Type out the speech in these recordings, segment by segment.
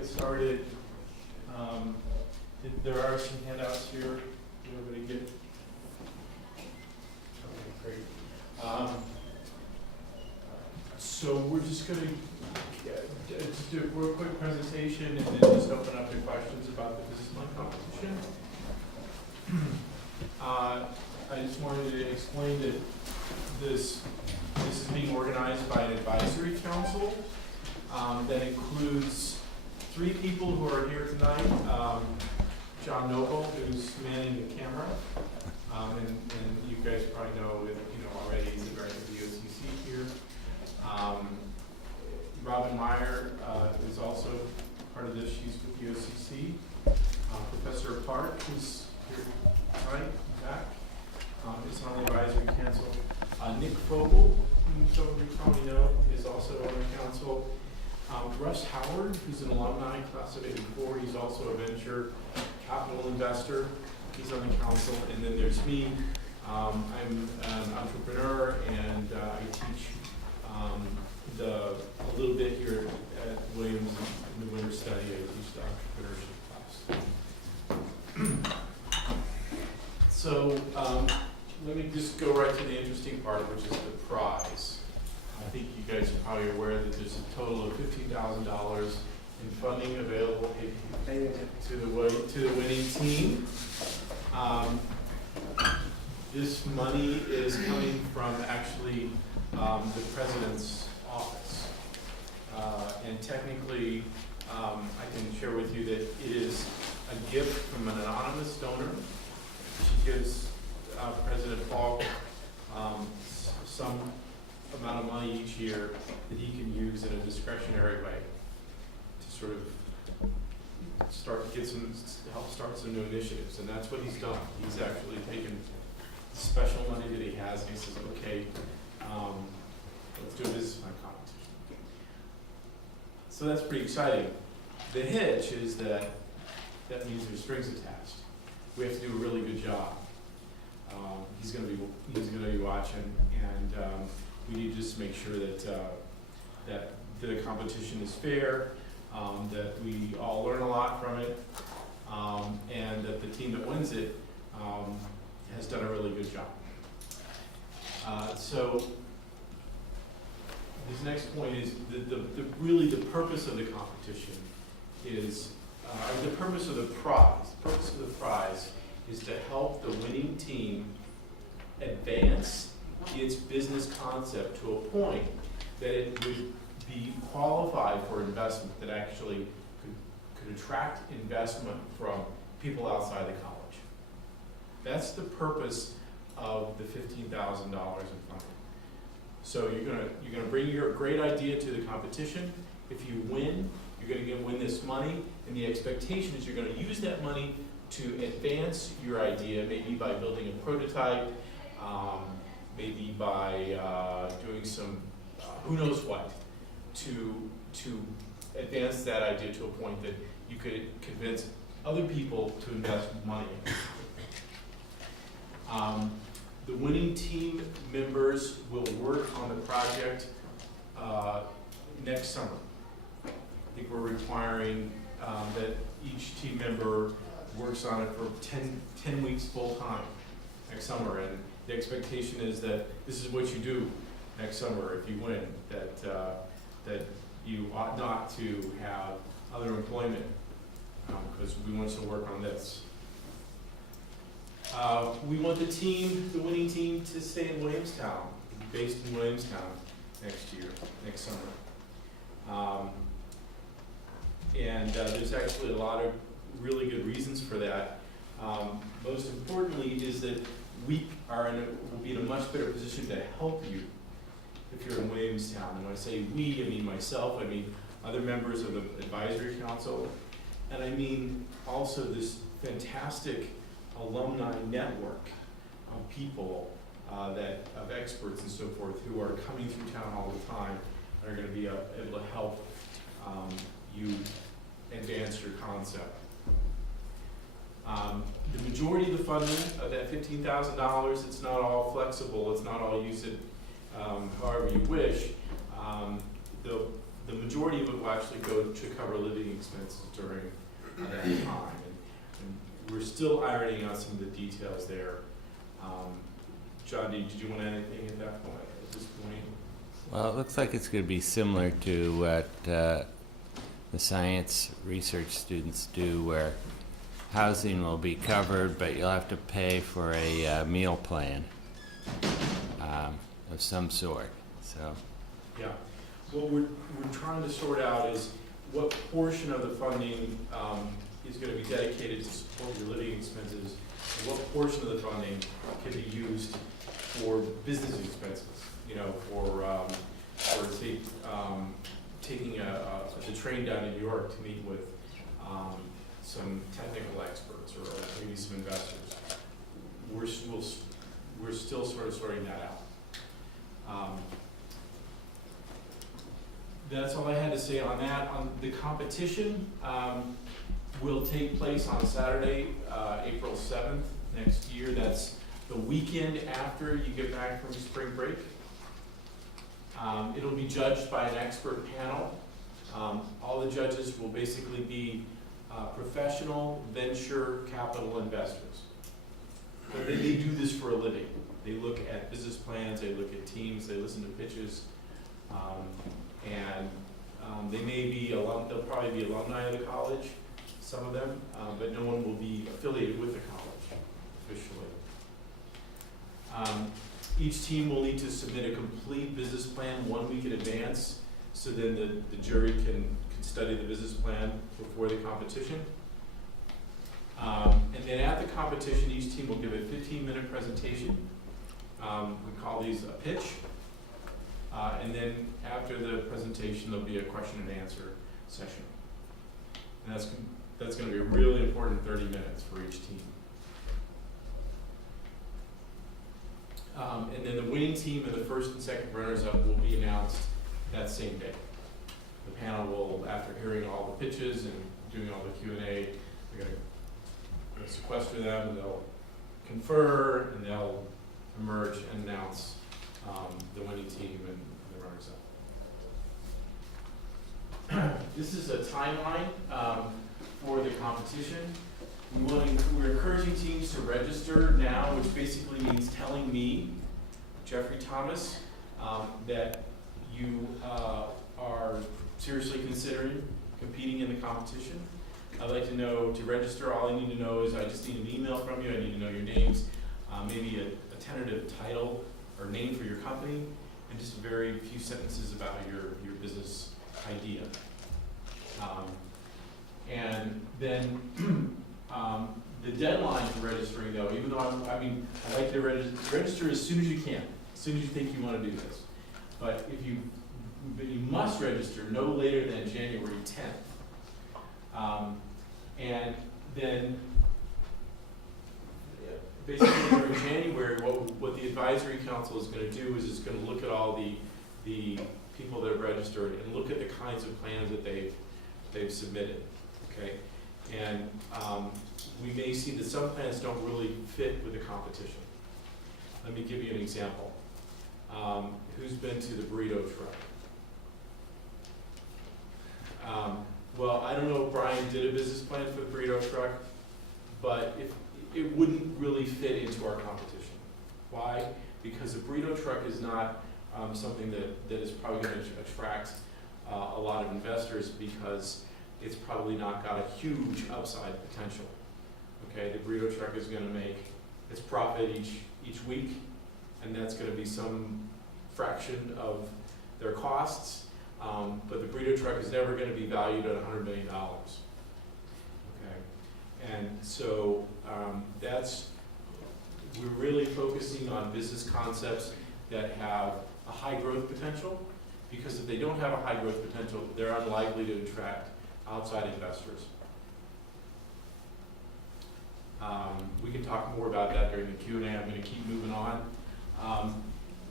get started, there are some handouts here. Did everybody get? Okay, great. So we're just going to just do a real quick presentation and then just open up to questions about the business plan competition. I just wanted to explain that this is being organized by an advisory council that includes 3 people who are here tonight. John Noble, who's manning the camera, and you guys probably know already. He's the director of the OCC here. Robin Meyer is also part of this. She's with the OCC. Professor Park, who's here tonight, back, is on the advisory council. Nick Fogel, who some of you probably know, is also on the council. Russ Howard, who's an alumni, class of '84, he's also a venture capital investor. He's on the council. And then there's me. I'm an entrepreneur, and I teach a little bit here at Williams in the winter study. I teach the entrepreneurship class. So let me just go right to the interesting part, which is the prize. I think you guys are probably aware that there's a total of $15,000 in funding available to the winning team. This money is coming from actually the president's office. And technically, I can share with you that it is a gift from an anonymous donor. She gives President Falk some amount of money each year that he can use in a discretionary way to sort of help start some new initiatives. And that's what he's done. He's actually taken special money that he has, and he says, okay, let's do a business plan competition. So that's pretty exciting. The hitch is that means there's strings attached. We have to do a really good job. He's going to be watching, and we need to just make sure that the competition is fair, that we all learn a lot from it, and that the team that wins it has done a really good job. So this next point is really the purpose of the competition is, or the purpose of the prize. The purpose of the prize is to help the winning team advance its business concept to a point that it would be qualified for investment, that actually could attract investment from people outside the college. That's the purpose of the $15,000 in funding. So you're gonna bring your great idea to the competition. If you win, you're gonna win this money, and the expectation is you're gonna use that money to advance your idea, maybe by building a prototype, maybe by doing some who knows what, to advance that idea to a point that you could convince other people to invest money in. The winning team members will work on the project next summer. I think we're requiring that each team member works on it for 10 weeks full time next summer, and the expectation is that this is what you do next summer if you win, that you ought not to have other employment, because we want to work on this. We want the winning team to stay in Williamstown, based in Williamstown next summer. And there's actually a lot of really good reasons for that. Most importantly is that we will be in a much better position to help you if you're in Williamstown. And when I say we, I mean myself, I mean other members of the advisory council, and I mean also this fantastic alumni network of people, of experts and so forth, who are coming through town all the time and are going to be able to help you advance your concept. The majority of the funding of that $15,000, it's not all flexible, it's not all use it however you wish. The the majority of it will actually go to cover living expenses during that time. And we're still ironing out some of the details there. John, did you want to add anything at that point, at this point? Well, it looks like it's going to be similar to what the science research students do, where housing will be covered, but you'll have to pay for a meal plan of some sort. So, yeah, what we're trying to sort out is what portion of the funding is going to be dedicated to support your living expenses, and what portion of the funding can be used for business expenses. You know, for say, taking the train down to New York to meet with some technical experts or maybe some investors. We're still sort of sorting that out. That's all I had to say on that. On the competition, will take place on Saturday, April 7th next year. That's the weekend after you get back from spring break. It'll be judged by an expert panel. All the judges will basically be professional venture capital investors. They do this for a living. They look at business plans, they look at teams, they listen to pitches, and they may be they'll probably be alumni of the college, some of them, but no one will be affiliated with the college officially. Each team will need to submit a complete business plan 1 week in advance, so then the jury can study the business plan before the competition. And then at the competition, each team will give a 15-minute presentation. We call these a pitch. And then after the presentation, there'll be a question and answer session. And that's going to be a really important 30 minutes for each team. And then the winning team and the first and second runners-up will be announced that same day. The panel will, after hearing all the pitches and doing all the Q&A, they're going to sequester them, and they'll confer, and they'll emerge and announce the winning team and the runners-up. This is a timeline for the competition. We're encouraging teams to register now, which basically means telling me, Jeffrey Thomas, that you are seriously considering competing in the competition. I'd like to know, to register, all I need to know is I just need an email from you. I need to know your names, maybe a tentative title or name for your company, and just a very few sentences about your business idea. And then the deadline for registering, though, even though I like to register as soon as you can, as soon as you think you want to do this. But you must register no later than January 10th. And then basically during January, what the advisory council is going to do is it's going to look at all the people that have registered and look at the kinds of plans that they've submitted. Okay, and we may see that some plans don't really fit with the competition. Let me give you an example. Who's been to the burrito truck? Well, I don't know if Brian did a business plan for the burrito truck, but it wouldn't really fit into our competition. Why? Because the burrito truck is not something that is probably going to attract a lot of investors, because it's probably not got a huge upside potential. Okay, the burrito truck is going to make its profit each week, and that's going to be some fraction of their costs. But the burrito truck is never going to be valued at $100 million. Okay, and so we're really focusing on business concepts that have a high growth potential, because if they don't have a high growth potential, they're unlikely to attract outside investors. We can talk more about that during the Q&A. I'm going to keep moving on.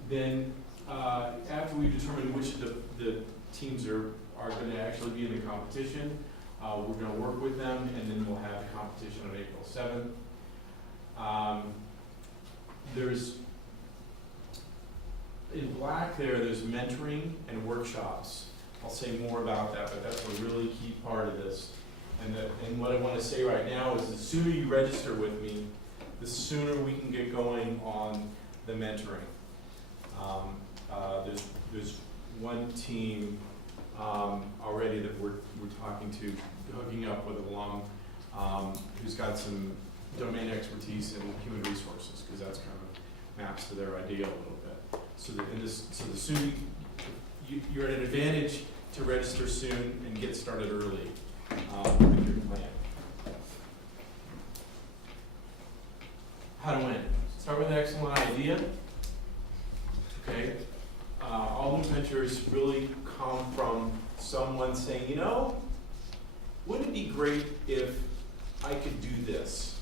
Then after we determine which of the teams are going to actually be in the competition, we're going to work with them, and then we'll have the competition on April 7th. There's, in black there's mentoring and workshops I'll say more about that, but that's a really key part of this. And what I want to say right now is the sooner you register with me, the sooner we can get going on the mentoring. There's one team already that we're talking to, hooking up with along, who's got some domain expertise in human resources, because that's kind of maps to their idea a little bit. So the sooner you're at an advantage to register soon and get started early with your plan. How to win. Start with an excellent idea. Okay. All new ventures really come from someone saying, you know, wouldn't it be great if I could do this?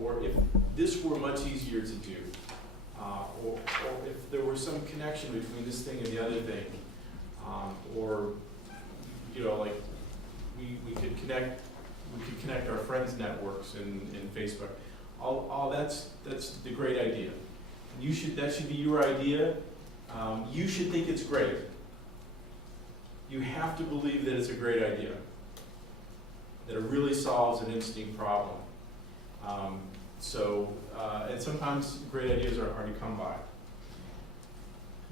Or if this were much easier to do? Or if there were some connection between this thing and the other thing? Or, you know, like we could connect our friends' networks in Facebook. All that's the great idea. And that should be your idea. You should think it's great. You have to believe that it's a great idea, that it really solves an interesting problem. And sometimes great ideas are hard to come by.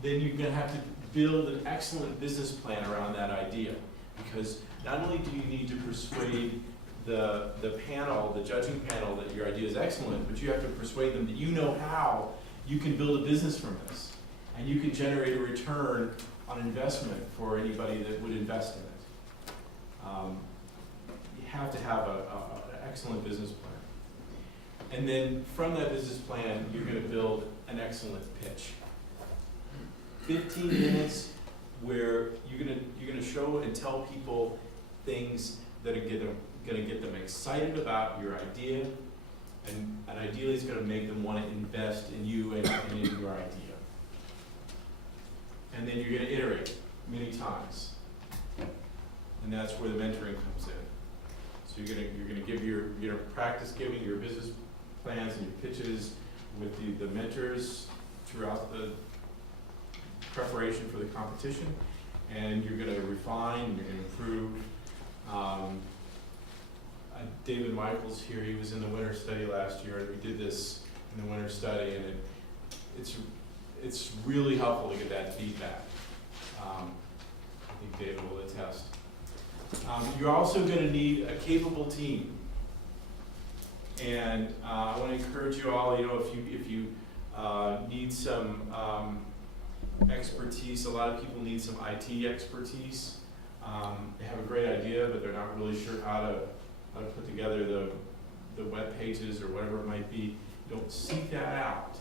Then you're going to have to build an excellent business plan around that idea, because not only do you need to persuade the panel, the judging panel, that your idea is excellent, but you have to persuade them that you know how you can build a business from this, and you can generate a return on investment for anybody that would invest in it. You have to have an excellent business plan. And then from that business plan, you're going to build an excellent pitch. 15 minutes where you're going to show and tell people things that are going to get them excited about your idea, and ideally it's going to make them want to invest in you and in your idea. And then you're going to iterate many times, and that's where the mentoring comes in. So you're going to practice giving your business plans and your pitches with the mentors throughout the preparation for the competition, and you're going to refine and you're going to improve. David Michaels here, he was in the winter study last year, and we did this in the winter study, and it's really helpful to get that feedback. I think David will attest. You're also going to need a capable team, and I want to encourage you all. You know, if you need some expertise, a lot of people need some IT expertise. They have a great idea, but they're not really sure how to put together the web pages or whatever it might be. Don't seek that out.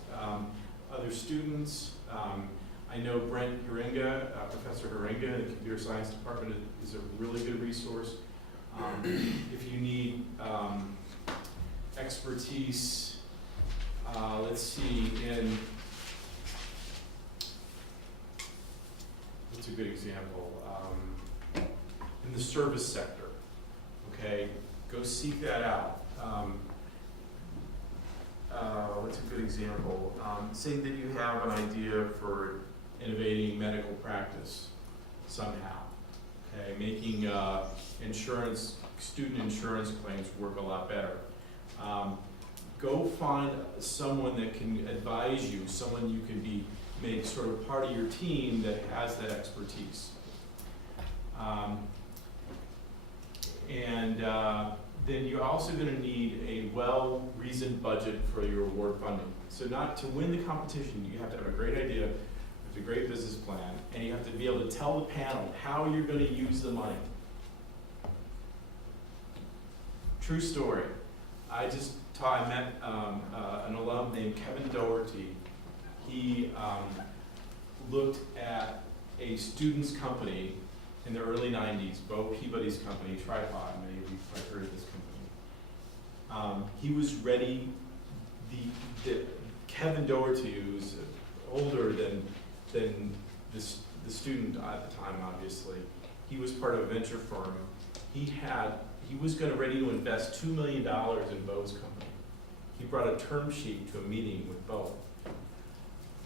Other students, I know Brent Haringa, Professor Haringa in the computer science department is a really good resource. If you need expertise, let's see, in what's a good example? In the service sector, okay? Go seek that out. What's a good example? Say that you have an idea for innovating medical practice somehow, okay? Making student insurance claims work a lot better. Go find someone that can advise you, someone you can make sort of part of your team that has that expertise. Then you're also going to need a well-reasoned budget for your award funding. So to win the competition, you have to have a great idea, with a great business plan, and you have to be able to tell the panel how you're going to use the money. True story. I met an alum named Kevin Doherty. He looked at a student's company in the early 90s, Bo Peabody's company, Tripod. Many of you have heard of this company. He was ready. Kevin Doherty, who's older than the student at the time, obviously, he was part of a venture firm. He was ready to invest $2 million in Bo's company. He brought a term sheet to a meeting with Bo.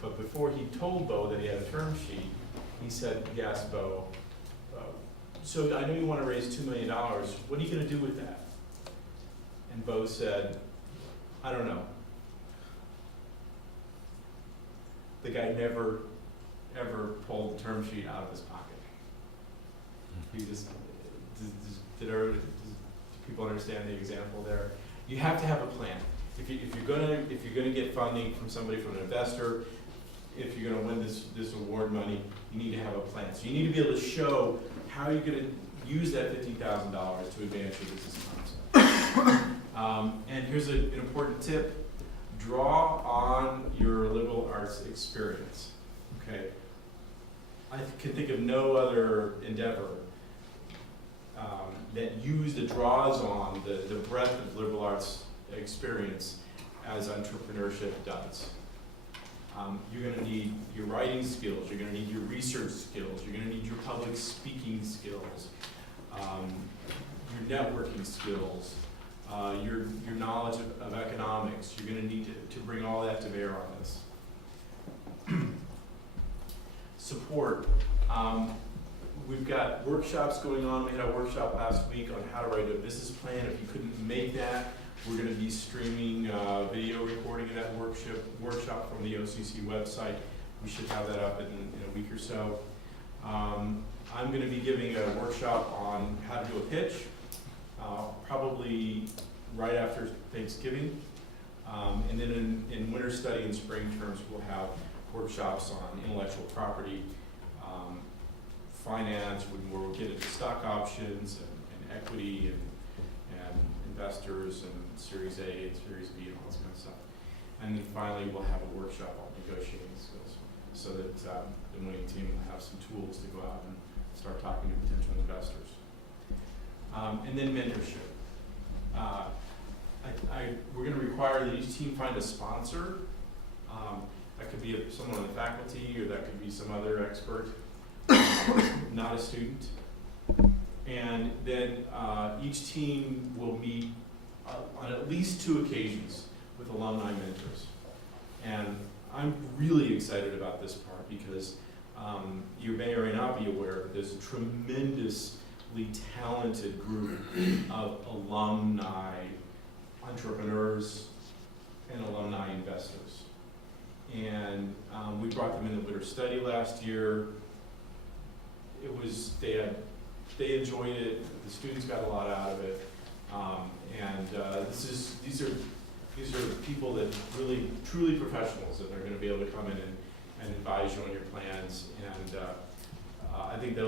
But before he told Bo that he had a term sheet, he asked Bo, so I know you want to raise $2 million. What are you going to do with that? And Bo said, I don't know. The guy never, ever pulled the term sheet out of his pocket. He just, do people understand the example there? You have to have a plan. If you're gonna get funding from somebody, from an investor, if you're gonna win this award money, you need to have a plan. So you need to be able to show how you're gonna use that $50,000 to advance your business concept. And here's an important tip. Draw on your liberal arts experience, okay? I can think of no other endeavor that draws on the breadth of liberal arts experience as entrepreneurship does. You're going to need your writing skills, you're going to need your research skills, you're going to need your public speaking skills, your networking skills, your knowledge of economics. You're going to need to bring all that to bear on this. Support. We've got workshops going on. We had a workshop last week on how to write a business plan. If you couldn't make that, we're going to be streaming video recording of that workshop from the OCC website. We should have that up in a week or so. I'm going to be giving a workshop on how to do a pitch, probably right after Thanksgiving. And then in winter study and spring terms, we'll have workshops on intellectual property, finance, where we'll get into stock options and equity and investors and Series A and Series B and all this kind of stuff. And then finally, we'll have a workshop on negotiating skills so that the winning team will have some tools to go out and start talking to potential investors. And then mentorship. We're going to require that each team find a sponsor. That could be someone on the faculty, or that could be some other expert, not a student. And then each team will meet on at least 2 occasions with alumni mentors. And I'm really excited about this part because you may or may not be aware, but there's a tremendously talented group of alumni entrepreneurs and alumni investors. And we brought them in the winter study last year. They enjoyed it. The students got a lot out of it. These are people that really, truly professionals that are going to be able to come in and advise you on your plans. And I think the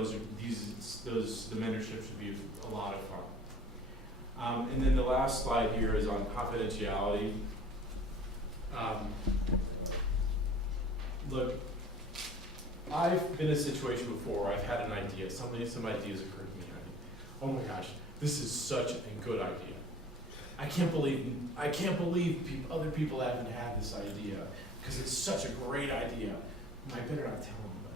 mentorship should be a lot of fun. And then the last slide here is on confidentiality. Look, I've been in a situation before where I've had an idea, some ideas occurred to me, and I think, oh my gosh, this is such a good idea. I can't believe other people haven't had this idea, because it's such a great idea. And I better not tell them, but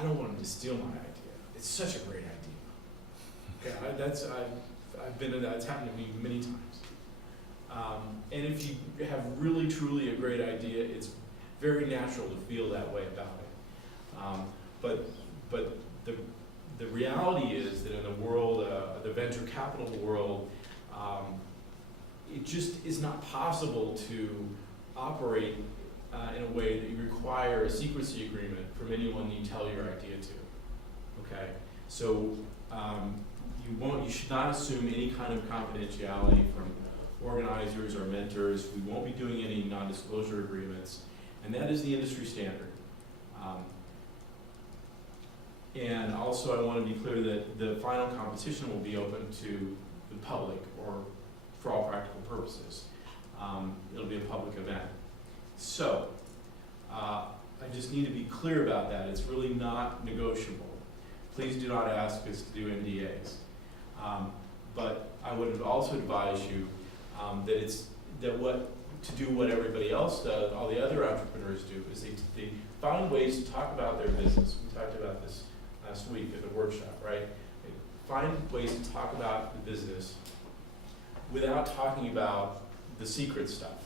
I don't want them to steal my idea. It's such a great idea. Okay, that's happened to me many times. And if you have really, truly a great idea, it's very natural to feel that way about it. But the reality is that in the world, the venture capital world, it just is not possible to operate in a way that you require a secrecy agreement from anyone you tell your idea to. Okay, so you should not assume any kind of confidentiality from organizers or mentors. We won't be doing any non-disclosure agreements, and that is the industry standard. And also I want to be clear that the final competition will be open to the public, or for all practical purposes. It'll be a public event. So I just need to be clear about that. It's really not negotiable. Please do not ask us to do NDAs. But I would also advise you to do what everybody else does, all the other entrepreneurs do, is they find ways to talk about their business. We talked about this last week at the workshop, right? They find ways to talk about the business without talking about the secret stuff.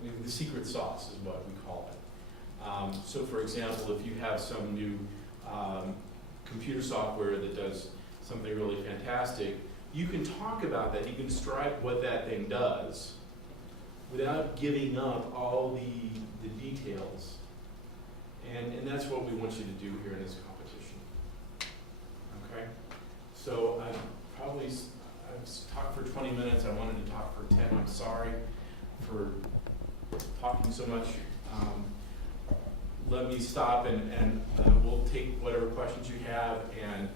I mean, the secret sauce is what we call it. So for example, if you have some new computer software that does something really fantastic, you can talk about that, you can describe what that thing does without giving up all the details. And that's what we want you to do here in this competition. Okay? So I've talked for 20 minutes, I wanted to talk for 10, I'm sorry for talking so much. Let me stop and we'll take whatever questions you have, and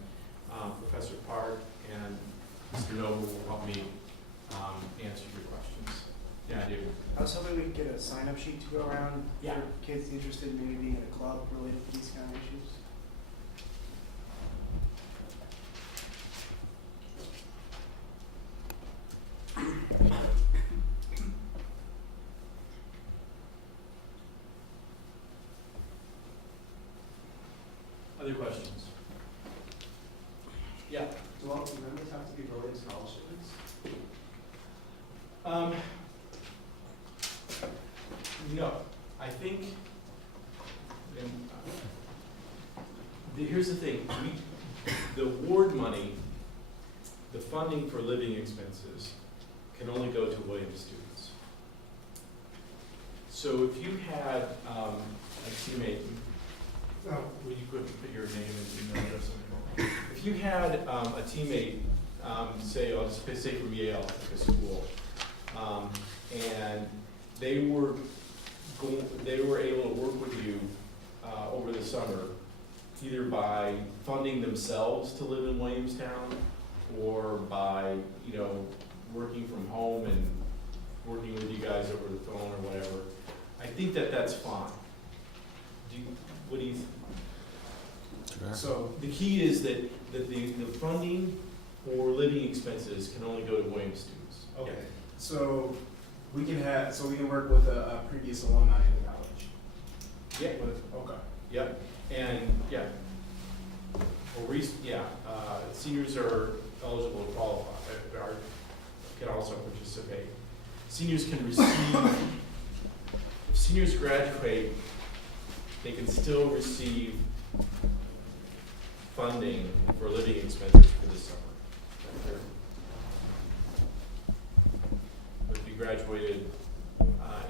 Professor Park and Mr. Noble will help me answer your questions. Yeah, David. I was hoping we could get a sign-up sheet to go around Yeah. for kids interested in maybe being in a club related to these kind of issues. Other questions? Yeah. Do all the members have to be voting scholarships? No, I think, and, here's the thing, the award money, the funding for living expenses can only go to Williams students. So if you had a teammate, would you put your name and email address in there? If you had a teammate, say, I'll just say from Yale, like a school, and they were able to work with you over the summer, either by funding themselves to live in Williamstown, or by working from home and working with you guys over the phone or whatever. I think that's fine. What do you think? Sure. So the key is that the funding for living expenses can only go to Williams students. Okay, Yeah. so we can work with a previous alumni of the college. Yeah. Okay. Yep. And yeah. Seniors are eligible to qualify, can also participate. Seniors can receive, if seniors graduate, they can still receive funding for living expenses for this summer. If you graduated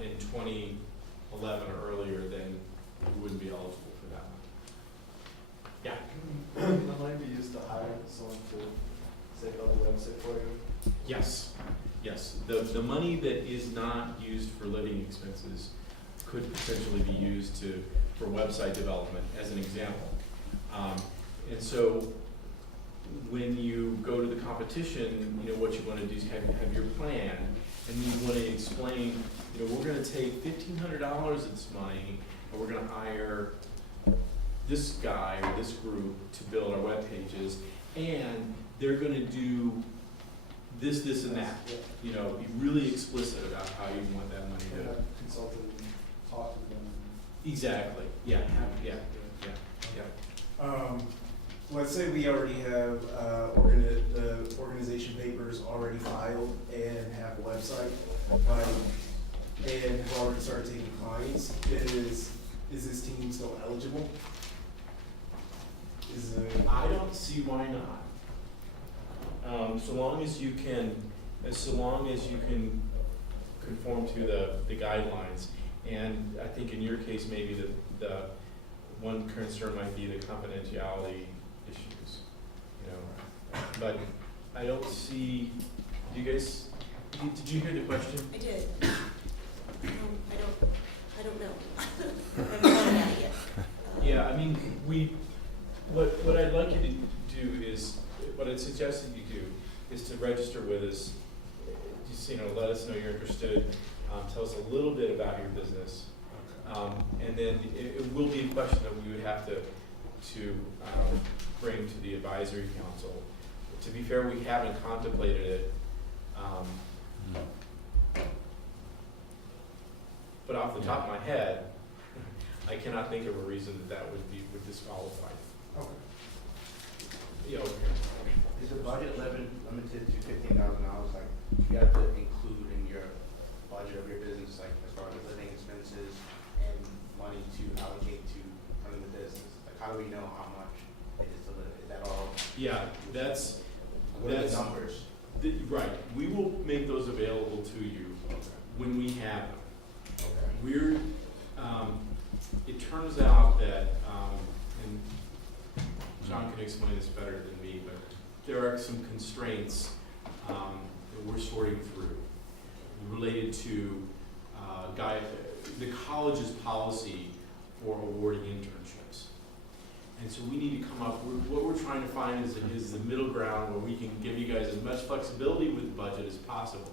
in 2011 or earlier, then you wouldn't be eligible for that one. Yeah. Can the money be used to hire someone to set up a website for you? Yes, yes. The money that is not used for living expenses could potentially be used for website development, as an example. And so when you go to the competition, what you want to do is have your plan, and you want to explain, we're going to take $1,500 of this money, and we're going to hire this guy or this group to build our web pages, and they're going to do this, and that. Be really explicit about how you want that money to. Consultant, talk to them. Exactly. Yeah. Let's say we already have the organization papers already filed and have a website, and have already started taking clients. Is this team still eligible? I don't see why not. So long as you can conform to the guidelines, and I think in your case maybe the one concern might be the confidentiality issues, but I don't see. Did you hear the question? I did. I don't know. I haven't thought about it yet. Yeah, I mean, what I'd like you to do is, what I'd suggest that you do is to register with us. Just, let us know you're interested. Tell us a little bit about your business. And then it will be a question that we would have to bring to the advisory council. To be fair, we haven't contemplated it. But off the top of my head, I cannot think of a reason that would disqualify. Okay. Yeah, over Is the budget limited to $15,000? Like, you have to include in your budget of your business, like as far as living expenses and money to allocate to running the business. Like, how do we know how much it is to live? Yeah, that's, What are the That's- numbers? right, we will make those available to you Okay, when we have them. okay. We're, it turns out that, and John can explain this better than me, but there are some constraints that we're sorting through related to the college's policy for awarding internships. And so we need to come up, what we're trying to find is the middle ground where we can give you guys as much flexibility with the budget as possible,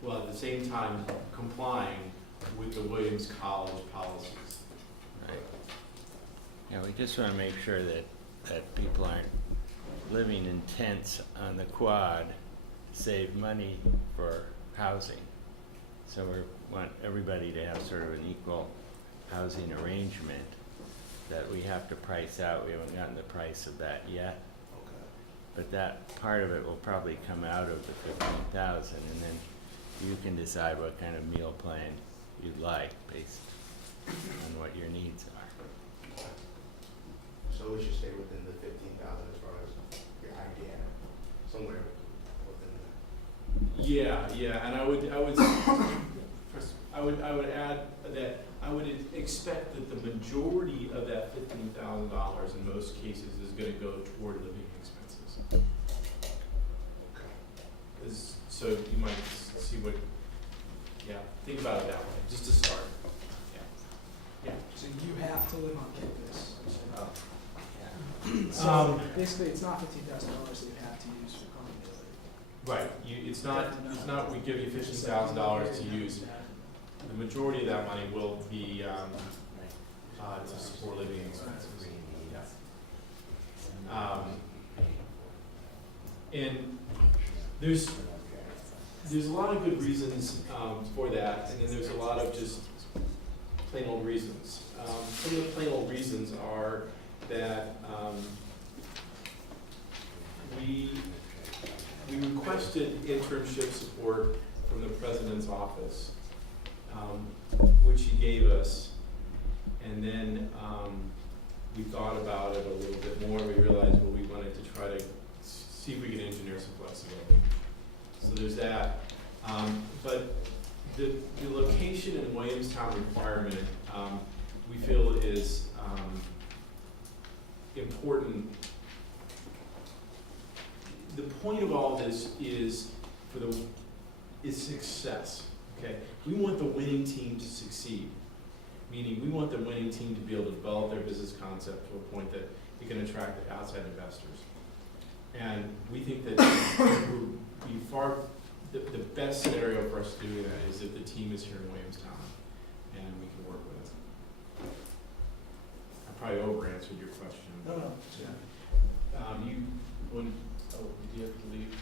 while at the same time complying with the Williams College policies. Right. Yeah, we just wanna make sure that people aren't living in tents on the quad to save money for housing. So we want everybody to have sort of an equal housing arrangement that we have to price out. We haven't gotten the price of that yet, Okay. but that part of it will probably come out of the 15,000, and then you can decide what kind of meal plan you'd like based on what your needs are. So we should stay within the 15,000 as far as your idea, somewhere within Yeah, and I would add that I would expect that the majority of that $15,000 in most cases is gonna go toward living expenses. So you might see what, think about it that way, just to start. So you have to live on campus. Oh, So basically, it's not $15,000 that you have to use for Confidentiality. Right, it's not, we give you $15,000 to use. The majority of that money will be, to support living expenses. And there's a lot of good reasons, for that, and then there's a lot of just plain old reasons. Some of the plain old reasons are that, we requested internship support from the president's office, which he gave us, and then, we thought about it a little bit more, we realized, well, we wanted to try to see if we could engineer some flexibility. So there's that, but the location and Williamstown requirement, we feel is, important. The point of all this is success, okay? We want the winning team to succeed, meaning we want the winning team to be able to develop their business concept to a point that it can attract outside investors. And we think that the best scenario for us to do that is if the team is here in Williamstown and we can work with it. I probably over-answered your question. No. Do you have to leave?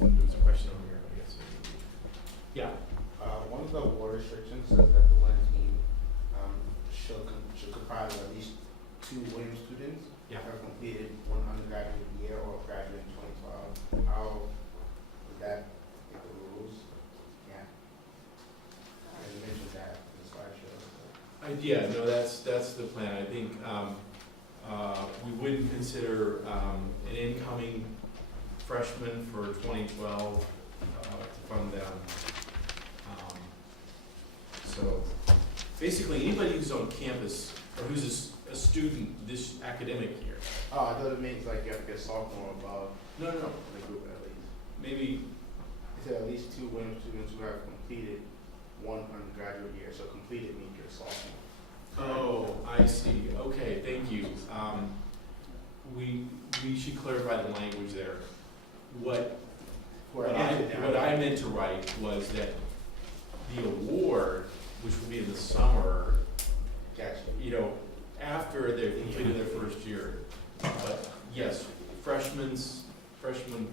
There was a question over here, I guess. Yeah. One of the award restrictions says that the winning team should comprise of at least 2 Williams students Yeah. who have completed one undergraduate year or graduate in 2012. How would that fit the rules? Yeah. And you mentioned that in the slideshow. Yeah, no, that's the plan. I think, we wouldn't consider, an incoming freshman for 2012, to fund them. So, basically, anybody who's on campus, or who's a student this academic year. Oh, I thought it means like you have to get sophomore above No, the group at least. maybe, It said at least 2 Williams students who have completed one undergraduate year, so completed means you're a sophomore. oh, I see, okay, thank you. We should clarify the language there. What I meant to write was that the award, which will be in the summer, Gotcha. after they've completed their first year. But yes, freshmen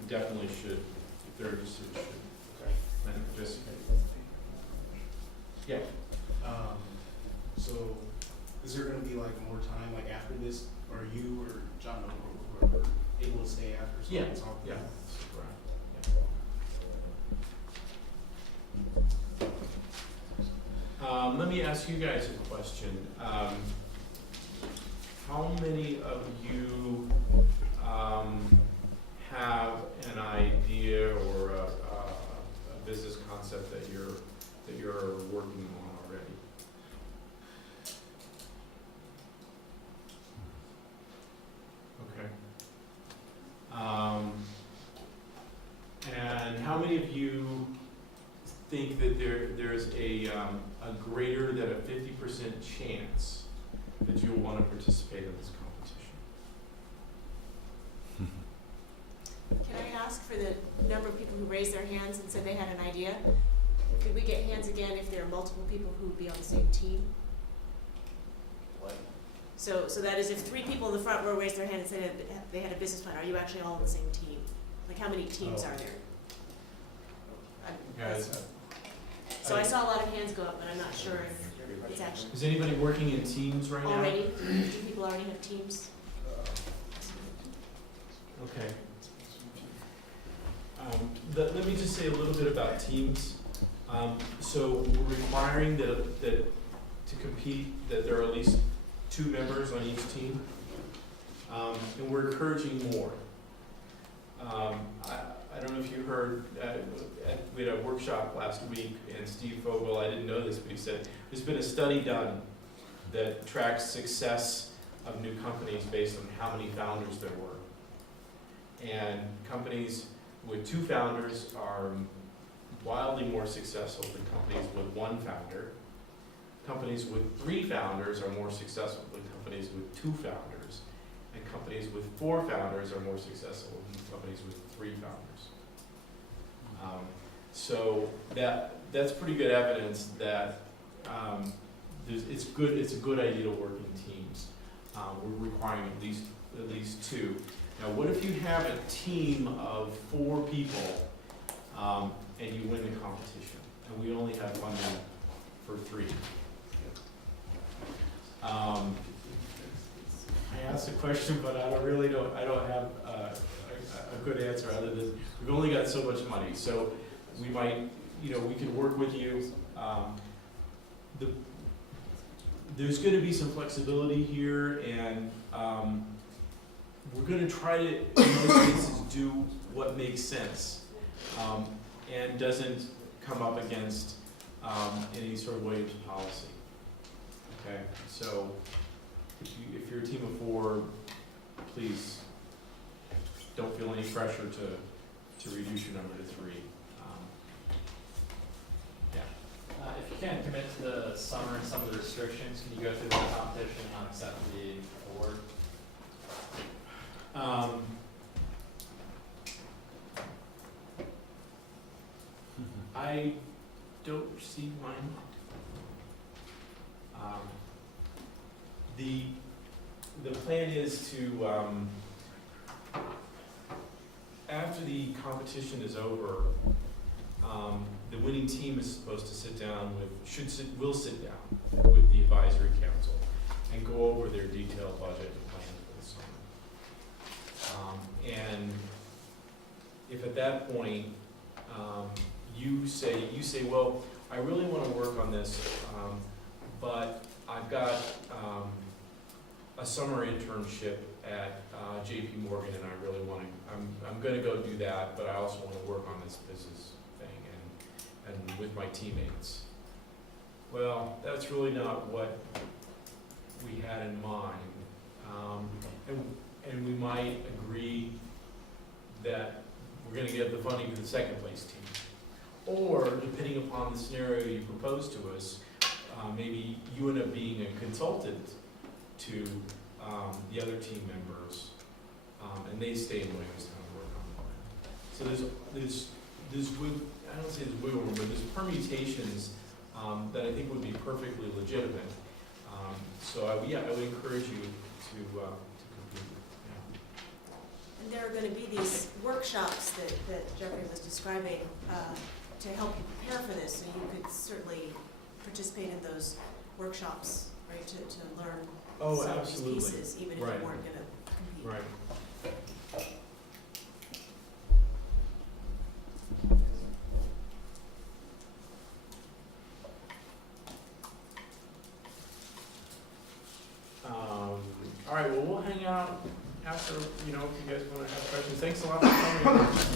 definitely should, if they're interested, Okay. should participate. Yeah. So, is there gonna be like more time, like after this, or you or John or whoever able to stay after? So Yeah, it's all- yeah. Let me ask you guys a question. how many of you have an idea or a business concept that you're working on already? Okay. And how many of you think that there's a greater than a 50% chance that you'll want to participate in this competition? Can I ask for the number of people who raised their hands and said they had an idea? Could we get hands again if there are multiple people who would be on the same team? What? So that is if 3 people in the front row raised their hand and said they had a business plan, are you actually all on the same team? Like how many teams are there? Guys, So I saw a lot of hands go up, but I'm not sure if it's actually is anybody working in teams right now? already, do people already have teams? Okay. Let me just say a little bit about teams. So we're requiring that to compete, that there are at least 2 members on each team. And we're encouraging more. I don't know if you heard, we had a workshop last week, and Steve Fogel, I didn't know this, but he said, there's been a study done that tracks success of new companies based on how many founders there were. And companies with 2 founders are wildly more successful than companies with 1 founder. Companies with 3 founders are more successful than companies with 2 founders. And companies with 4 founders are more successful than companies with 3 founders. So that's pretty good evidence that it's a good idea to work in teams. We're requiring at least 2. Now, what if you have a team of 4 people and you win the competition, and we only have funding for 3? I asked a question, but I don't have a good answer other than we've only got so much money. So we might, we can work with you. There's going to be some flexibility here, and we're going to try to, in most cases, do what makes sense and doesn't come up against any sort of Williams policy. Okay, so if you're a team of 4, please don't feel any pressure to reduce your number to 3. If you can't commit to the summer and some of the restrictions, can you go through the competition and not accept the award? I don't see mine. The plan is to, after the competition is over, the winning team is supposed to sit down will sit down with the advisory council and go over their detailed budget and plan for the summer. And if at that point, you say, well, I really want to work on this, but I've got a summer internship at JP Morgan, and I really want to, I'm going to go do that, but I also want to work on this business thing and with my teammates. Well, that's really not what we had in mind. And we might agree that we're going to give the funding to the second place team. Or, depending upon the scenario you propose to us, maybe you end up being a consultant to the other team members, and they stay in Williamstown to work on the plan. So there's I don't say there's wiggle room, but there's permutations that I think would be perfectly legitimate. So I would encourage you to compete. Yeah. And there are going to be these workshops that Jeffrey was describing to help you prepare for this, so you could certainly participate in those workshops, right, to learn some of these pieces, even if you weren't going to compete. Right. All right, right, well, we'll hang out after, you know, if you guys wanna have questions. Thanks a lot for coming.